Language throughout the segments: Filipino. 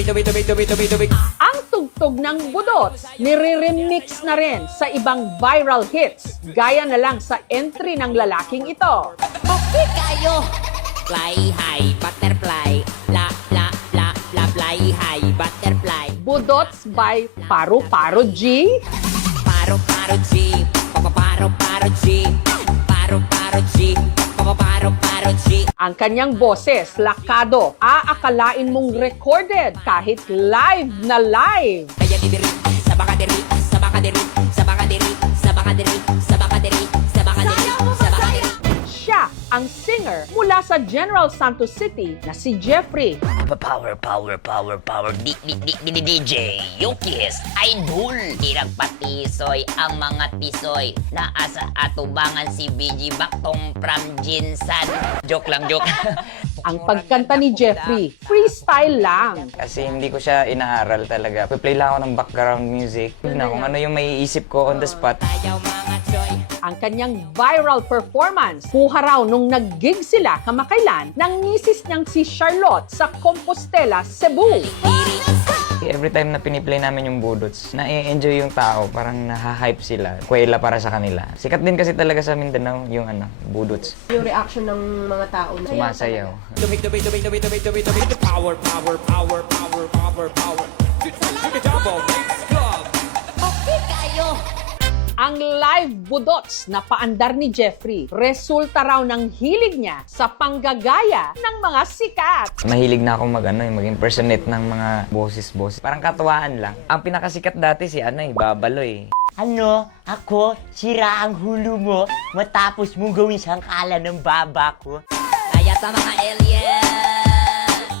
Ang tugtog ng Budots, nire-remix na rin sa ibang viral hits, gaya na lang sa entry ng lalaking ito. Okay kayo. Fly high, butterfly. La, la, la, la, fly high, butterfly. Budots by Paru Paro G. Paro, paro, G. Paro, paro, G. Paro, paro, G. Paro, paro, G. Ang kanyang boses, lakado, aakalain mong recorded kahit live na live. Kaya didiri, sa baka diri, sa baka diri, sa baka diri, sa baka diri, sa baka diri, sa baka diri, sa baka diri. Siya ang singer mula sa General Santos City na si Jeffrey. Power, power, power, power. DJ Yukis Idol. Dirang patisoy ang mga tisoy. Naasa atubangan si BG Baktong from Jinsan. Joke lang, joke. Ang pagkanta ni Jeffrey, freestyle lang. Kasi hindi ko siya inaaral talaga. Play lang ako ng background music. Na kung ano yung maiisip ko on the spot. Ayaw mga choy. Ang kanyang viral performance, kuha raw nung nag-gig sila kamakailan ng misis niyang si Charlotte sa Compostela, Cebu. Every time na piniplay namin yung Budots, na-enjoy yung tao, parang naha-hype sila. Kuwela para sa kanila. Sikat din kasi talaga sa Mindanao yung Budots. Yung reaction ng mga tao na Sumasayaw. Power, power, power, power, power, power. Double Mix Club. Okay kayo. Ang live Budots na paandar ni Jeffrey, resulta raw ng hilig niya sa panggagaya ng mga sikat. Mahilig na akong mag-impersonate ng mga boses-boses. Parang katuwaan lang. Ang pinakasikat dati si Babaloy. Ano? Ako? Sira ang hulo mo matapos mong gawin sangkala ng baba ko? Kaya sa mga alien.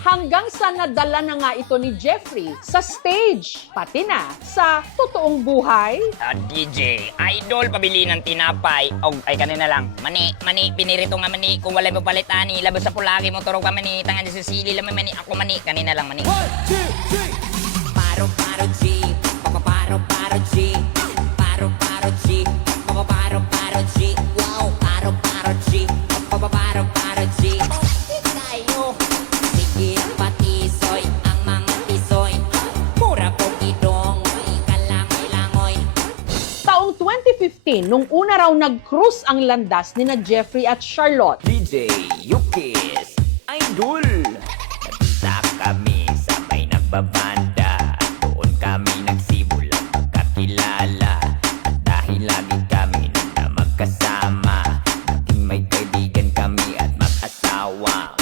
Hanggang sa nadala na nga ito ni Jeffrey sa stage, pati na sa totoong buhay. DJ Idol, pabili ng tinapay. Ay, kanina lang. Mani, pinirito nga mani. Kung wala mo palit, ani. Labas sa pulagi mo, turog ka mani. Tangan sa sili, lamay mani. Ako mani, kanina lang mani. Paro, paro, G. Paro, paro, G. Paro, paro, G. Paro, paro, G. Wow, paro, paro, G. Paro, paro, G. Okay kayo. Sige, patisoy ang mga tisoy. Mura po idong, ikalangoy-langoy. Taong 2015, nung una raw nag-cruise ang landas ni na Jeffrey at Charlotte, DJ Yukis Idol. Nagkita kami, sabay nagbabanda. Doon kami nagsimulang magkakilala. At dahil lagi kami na magkasama, naging may kaibigan kami at mag-asawa.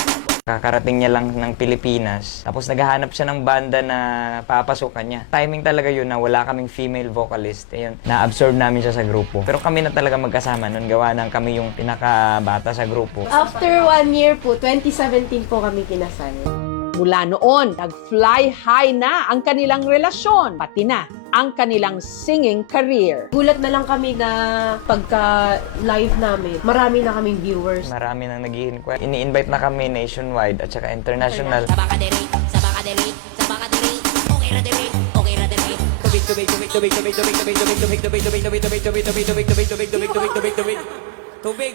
Kakarating niya lang ng Pilipinas. Tapos naghahanap siya ng banda na papasukan niya. Timing talaga yun na wala kaming female vocalist. Ayun, na-absorb namin siya sa grupo. Pero kami na talaga magkasama nun. Gawa ng kami yung pinakabata sa grupo. After 1 year po, 2017 po kami kinasal. mula noon, nag-fly high na ang kanilang relasyon, pati na ang kanilang singing career. Gulat na lang kami na pagka-live namin, marami na kaming viewers. Marami nang nag-i-inquire. Ini-invite na kami nationwide at saka international. Sa baka diri, sa baka diri, sa baka diri. Okay ra diri, okay ra diri. Tubig.